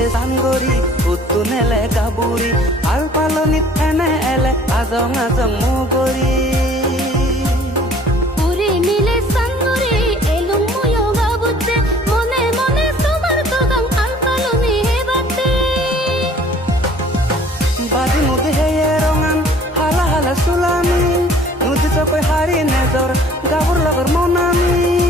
মিলে সানগরি উত্তুনেলে গাবুরি আল পালনিত এনে এলে আজং আজং মুগরি পুরি মিলে সানগরি এলুম মুয়ো গাবুতে মনে মনে তোমার তোগাং আল পালনি হেবাতে বাদি মুদি হেয়ে রঙান হালা হালা সুলামি নুদি চকই হারি নেজর গাবুর লগর মনামি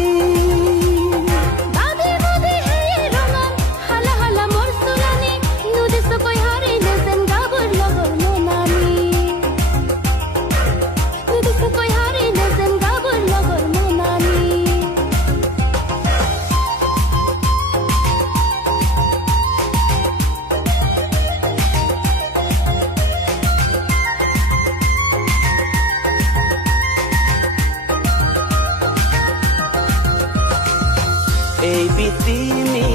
এই পৃথিবী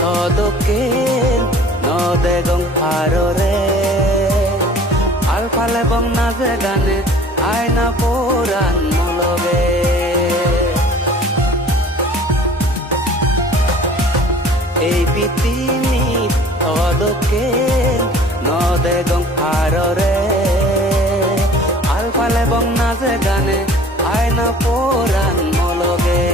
তদকে নদেগং পাররে আলফালে বং নাজে গানে আয়না পোরান মলগে এই পৃথিবী তদকে নদেগং পাররে আলফালে বং নাজে গানে আয়না পোরান মলগে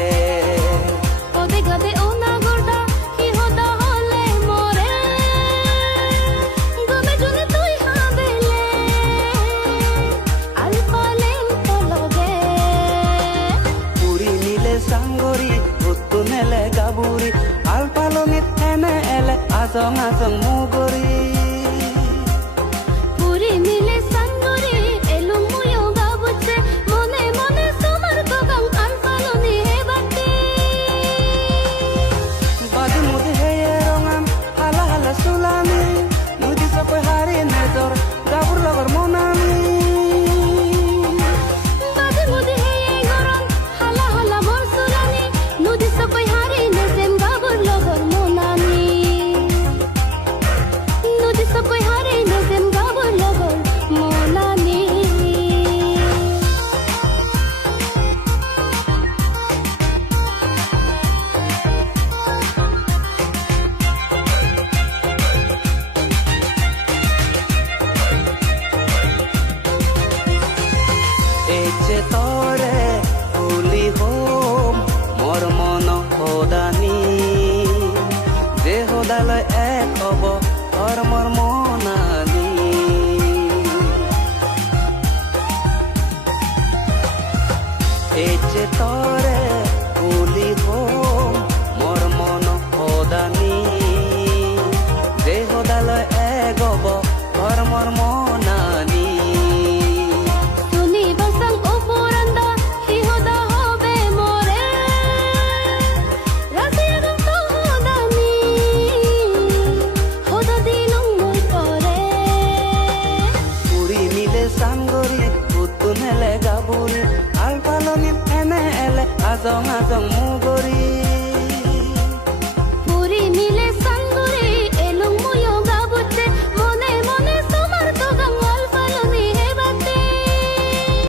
সাঙ্গরি উত্তুনেলে গাবুরি আল পালনিত এনে এলে আজং আজং মুগরি পুরি মিলে সাঙ্গরি এলুম মুয়ো গাবুতে মনে মনে তোমার তোগাং আল পালনি হেবাতে বাদি মুদি হেয়ে রঙান হালা হালা সুলামি নুদি চকই হারি নেজর গাবুর লগর মনামি তরে ফুলি হোম মোর মন সদানি যে সদালৈ এক হব তোর মোর মনানি এই যে তরে ফুলি হোম মোর মন সদানি যে সদালৈ এক হব তোর মোর মনানি সাঙ্গরি উত্তুনেলে গাবুরি আল পালনিত এনে এলে আজং আজং